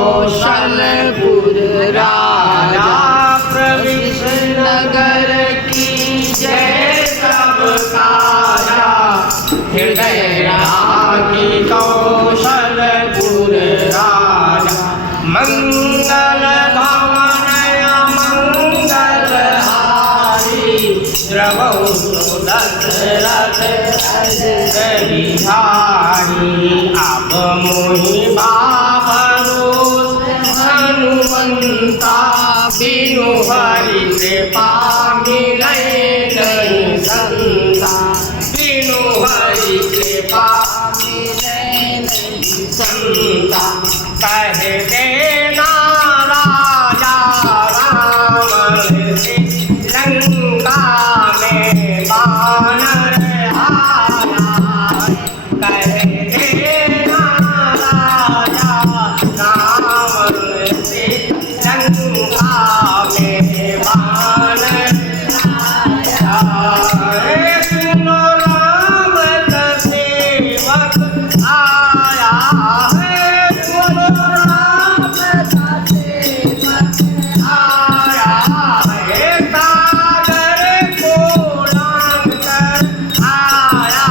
कौशलपुर राजा प्रविश नगर की जय सबका हृदय राखी कौशलपुर राजा मंगल भवनय मंगलहारी द्रवौ दशरथ बिहारी आप मोहि हनुमंता बिनु हरि कृपा मिलै नहीं संता बिनु हरि कृपा मिलै नहीं संता कह देना राजा रावण से लंका में बानर आया कह देना राजा रावण से लंका में बानर आया सुनो राम का सेवक आया है सुनो राम का सेवक आया है सागर को लांघ कर आया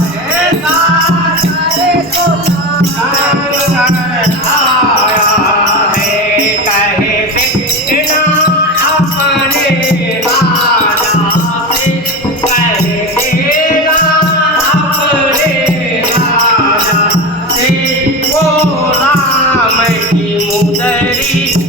है सागर को लांघ कर आया है कहे देना अपने राजा से कहे देना अपने राजा से वो राम की मुदरी